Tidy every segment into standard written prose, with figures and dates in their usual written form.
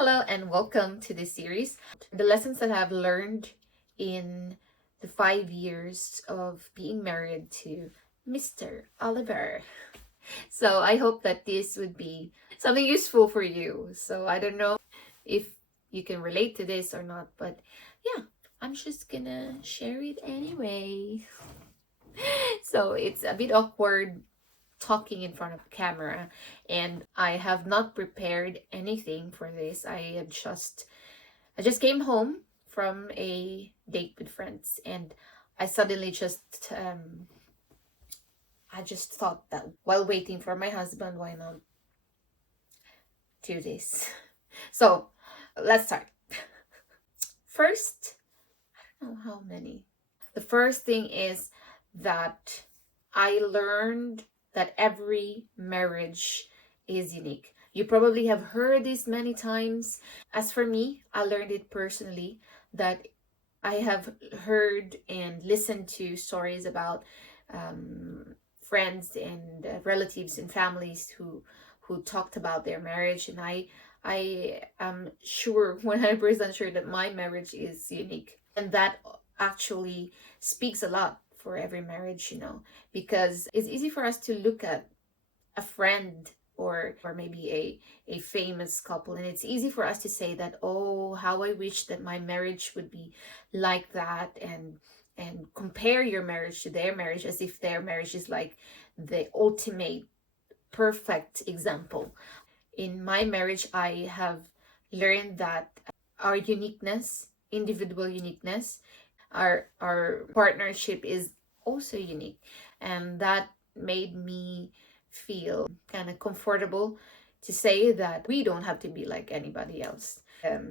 Hello and welcome to this series. The lessons that I've learned in the 5 years of being married to Mr. Oliver. So I hope that this would be something useful for you. So I don't know if you can relate to this or not, but yeah, I'm just gonna share it anyway. So it's a bit awkward talking in front of a camera, and I have not prepared anything for this. I just came home from a date with friends, and I suddenly I just thought that while waiting for my husband, why not do this? So let's start. First, I don't know how many. The first thing is that I learned that every marriage is unique. You probably have heard this many times. As for me, I learned it personally that I have heard and listened to stories about friends and relatives and families who talked about their marriage, and I am sure 100% sure that my marriage is unique, and that actually speaks a lot for every marriage, because it's easy for us to look at a friend or maybe a famous couple, and it's easy for us to say that, oh, how I wish that my marriage would be like that, and compare your marriage to their marriage as if their marriage is like the ultimate perfect example. In my marriage, I have learned that our uniqueness, individual uniqueness, our partnership is also unique, and that made me feel kind of comfortable to say that we don't have to be like anybody else.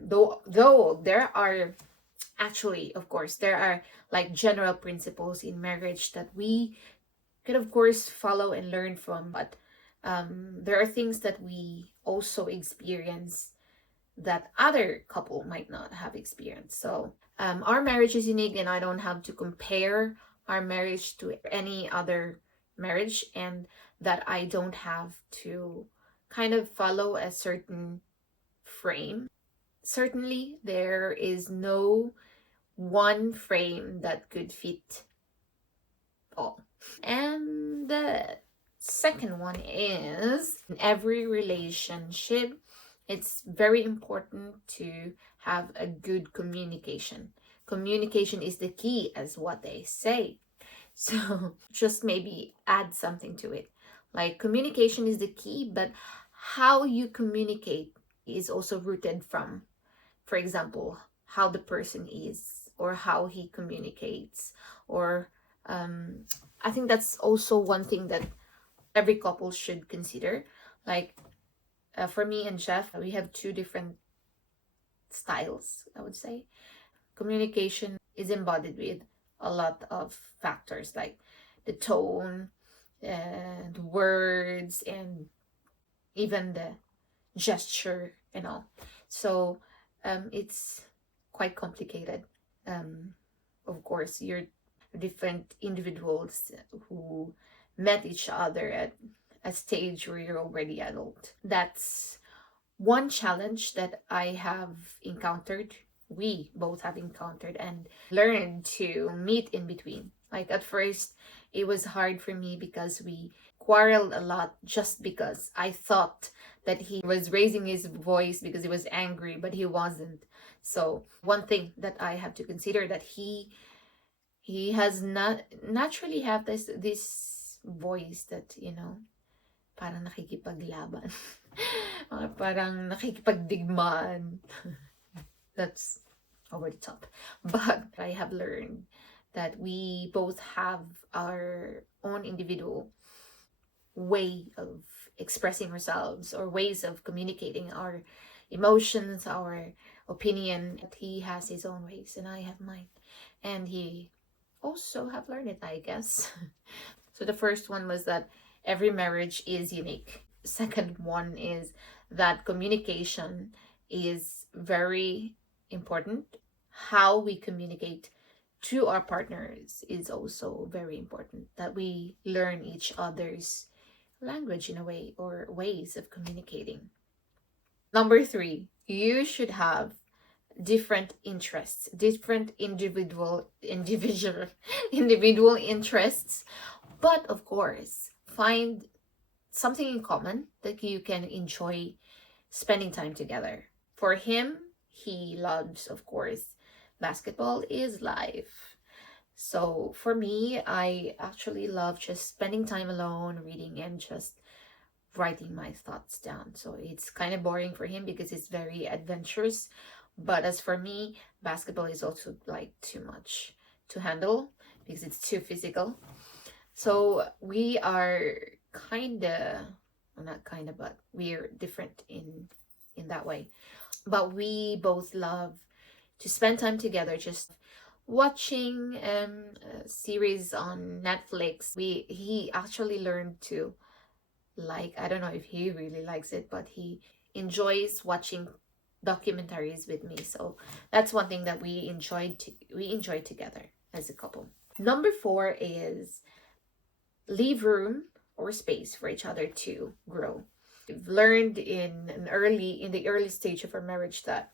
Though there are actually, of course, there are like general principles in marriage that we can, of course, follow and learn from, but there are things that we also experience that other couple might not have experienced. So our marriage is unique, and I don't have to compare our marriage to any other marriage, and that I don't have to kind of follow a certain frame. Certainly, there is no one frame that could fit all. And the second one is in every relationship, it's very important to have a good communication. Communication is the key, as what they say. So just maybe add something to it. Like, communication is the key, but how you communicate is also rooted from, for example, how the person is or how he communicates. Or I think that's also one thing that every couple should consider. Like, for me and Jeff, we have two different styles, I would say. Communication is embodied with a lot of factors, like the tone, the words, and even the gesture and all. So it's quite complicated. Of course, you're different individuals who met each other at a stage where you're already adult. That's one challenge that I have encountered, we both have encountered, and learned to meet in between. Like, at first, it was hard for me because we quarreled a lot just because I thought that he was raising his voice because he was angry, but he wasn't. So one thing that I have to consider, that he has not naturally have this voice that, parang nakikipaglaban. Parang nakikipagdigmaan. That's over the top. But I have learned that we both have our own individual way of expressing ourselves, or ways of communicating our emotions, our opinion. He has his own ways and I have mine. And he also have learned it, I guess. So the first one was that every marriage is unique. Second one is that communication is very important. How we communicate to our partners is also very important. That we learn each other's language in a way, or ways of communicating. Number three, You should have different interests, different individual interests, but of course, find something in common that you can enjoy spending time together. For him, he loves, of course, basketball is life. So for me, I actually love just spending time alone, reading, and just writing my thoughts down. So it's kind of boring for him because it's very adventurous. But as for me, basketball is also like too much to handle because it's too physical. So we are kind of, well, not kind of, but we're different in that way. But we both love to spend time together, just watching a series on Netflix. We he actually learned to like, I don't know if he really likes it, but he enjoys watching documentaries with me. So that's one thing that we enjoy together as a couple. Number 4 is leave room or space for each other to grow. We've learned in the early stage of our marriage that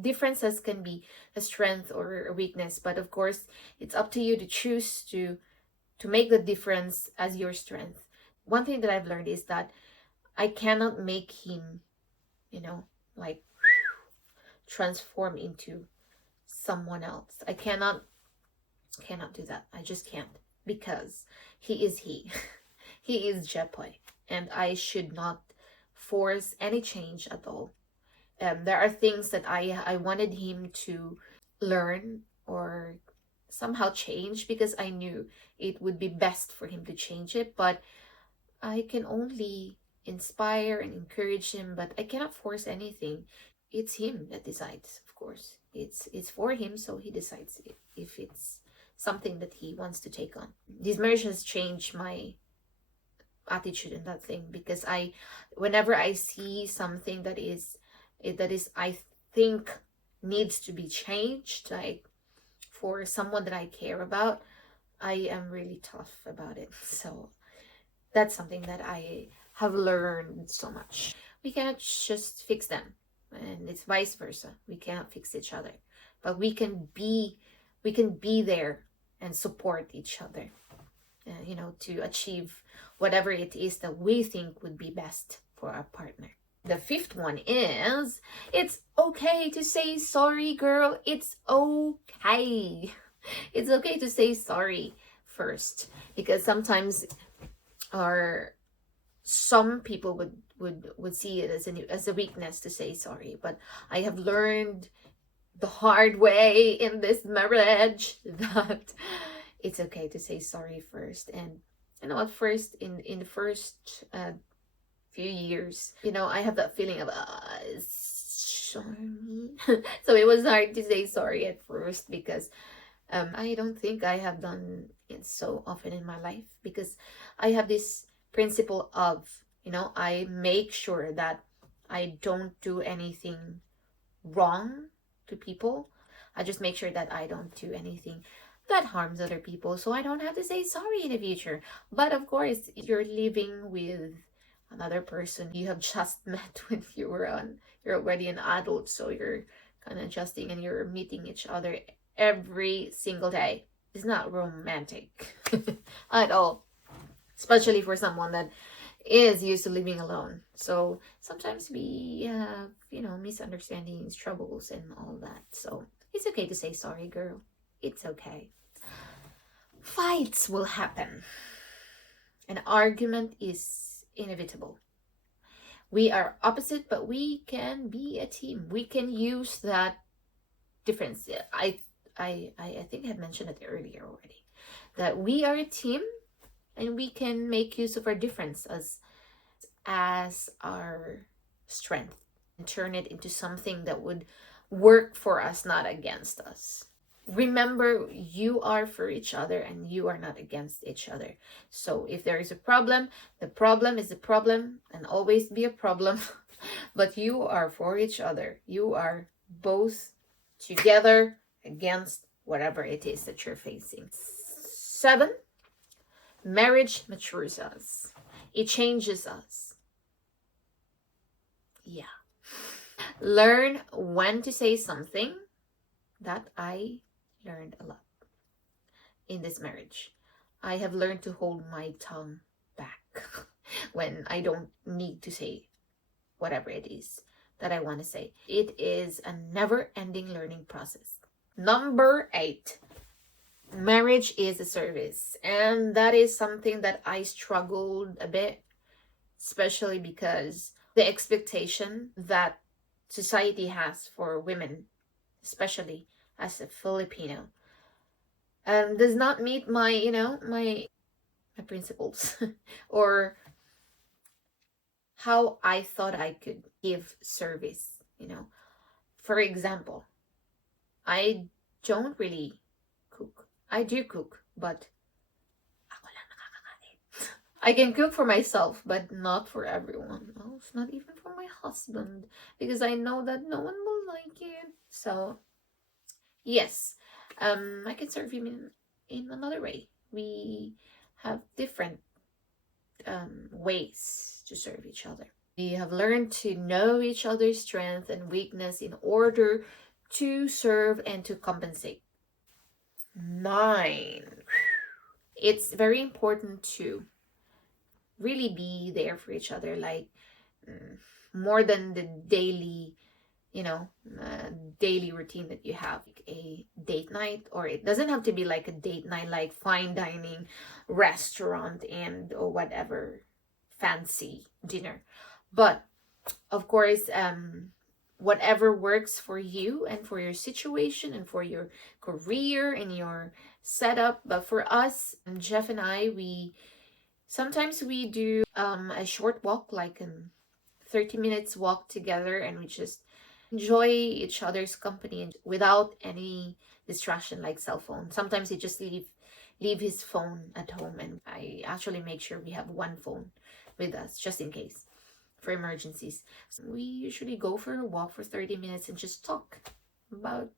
differences can be a strength or a weakness, but of course it's up to you to choose to make the difference as your strength. One thing that I've learned is that I cannot make him, you know, like transform into someone else. I cannot do that. I just can't, because he is he. He is Jepoy, and I should not force any change at all. There are things that I wanted him to learn or somehow change because I knew it would be best for him to change it, but I can only inspire and encourage him, but I cannot force anything. It's him that decides, of course. It's for him, so he decides if it's something that he wants to take on. This marriage has changed my attitude in that thing, because I whenever I see something that is I think needs to be changed, like for someone that I care about, I am really tough about it. So that's something that I have learned so much. We cannot just fix them, and it's vice versa. We cannot fix each other, but we can be there and support each other, to achieve whatever it is that we think would be best for our partner. The 5th one is, it's okay to say sorry, girl. It's okay. It's okay to say sorry first, because sometimes our some people would see it as a weakness to say sorry, but I have learned the hard way in this marriage that it's okay to say sorry first. And at first, in the first few years, I have that feeling of sorry. So it was hard to say sorry at first, because I don't think I have done it so often in my life, because I have this principle of, I make sure that I don't do anything wrong to people. I just make sure that I don't do anything that harms other people, so I don't have to say sorry in the future. But of course, you're living with another person you have just met when you're already an adult, so you're kind of adjusting and you're meeting each other every single day. It's not romantic at all, especially for someone that is used to living alone. So sometimes we have, misunderstandings, troubles, and all that. So it's okay to say sorry, girl. It's okay. Fights will happen. An argument is inevitable. We are opposite, but we can be a team. We can use that difference. I think I had mentioned it earlier already, that we are a team, and we can make use of our difference as our strength, and turn it into something that would work for us, not against us. Remember, you are for each other and you are not against each other. So if there is a problem, the problem is a problem and always be a problem. But you are for each other. You are both together against whatever it is that you're facing. 7, marriage matures us. It changes us. Yeah. Learn when to say something. That I learned a lot in this marriage. I have learned to hold my tongue back when I don't need to say whatever it is that I want to say. It is a never ending learning process. Number 8, marriage is a service. And that is something that I struggled a bit, especially because the expectation that society has for women, especially as a Filipino, does not meet my, my principles or how I thought I could give service. For example, I don't really cook. I do cook, but ako lang nakakakain. I can cook for myself, but not for everyone else, not even for my husband, because I know that no one will like it. So, yes, I can serve him in another way. We have different ways to serve each other. We have learned to know each other's strength and weakness in order to serve and to compensate. 9. It's very important to really be there for each other, like more than the daily, daily routine that you have, like a date night, or it doesn't have to be like a date night, like fine dining restaurant and or whatever fancy dinner. But of course, whatever works for you and for your situation and for your career and your setup. But for us, Jeff and I, we sometimes we do a short walk, like 30 minutes walk together, and we just enjoy each other's company and without any distraction like cell phone. Sometimes he just leave his phone at home, and I actually make sure we have one phone with us just in case for emergencies. So we usually go for a walk for 30 minutes and just talk about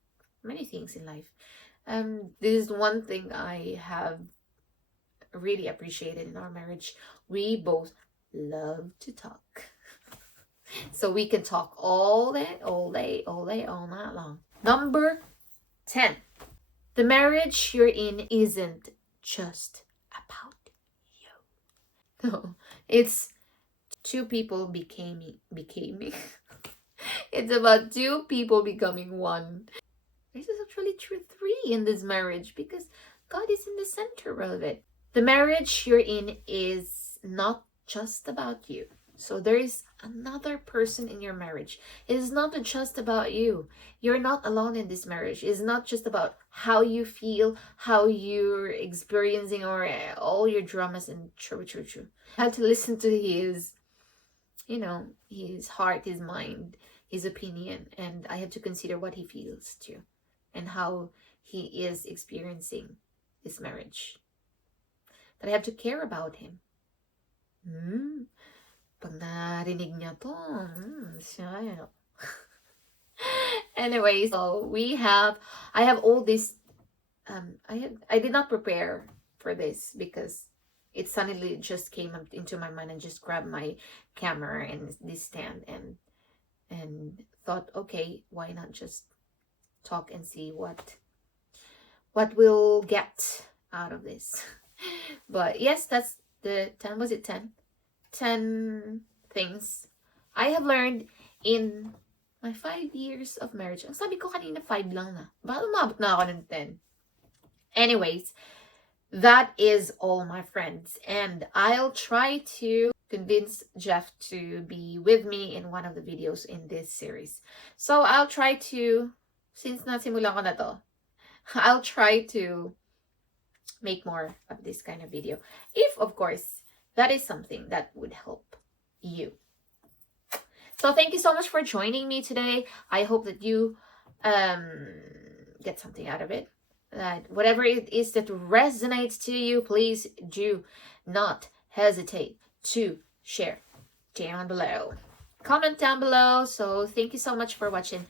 many things in life. This is one thing I have really appreciated in our marriage. We both love to talk. So we can talk all day, all night long. Number 10. The marriage you're in isn't just about you. No, it's two people becoming. It's about two people becoming one. This is actually true 3 in this marriage because God is in the center of it. The marriage you're in is not just about you. So there is another person in your marriage. It is not just about you. You're not alone in this marriage. It's not just about how you feel, how you're experiencing, or all your dramas and true. I had to listen to his heart, his mind, his opinion, and I have to consider what he feels too and how he is experiencing his marriage. That I have to care about him. Pag narinig niya to, siya. Anyways, so I have all this, I did not prepare for this because it suddenly just came up into my mind and just grabbed my camera and this stand and thought, okay, why not just talk and see what we'll get out of this. But yes, that's the 10. Was it 10? 10 things I have learned in my 5 years of marriage. Ang sabi ko kanina 5 lang na. Baka umabot na ako ng 10. Anyways, that is all, my friends. And I'll try to convince Jeff to be with me in one of the videos in this series. So I'll try to, since nasimulan ko na to, I'll try to make more of this kind of video. If, of course, that is something that would help you. So thank you so much for joining me today. I hope that you get something out of it. That whatever it is that resonates to you, please do not hesitate to share down below. Comment down below. So thank you so much for watching.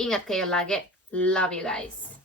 Ingat kayo lagi. Love you guys.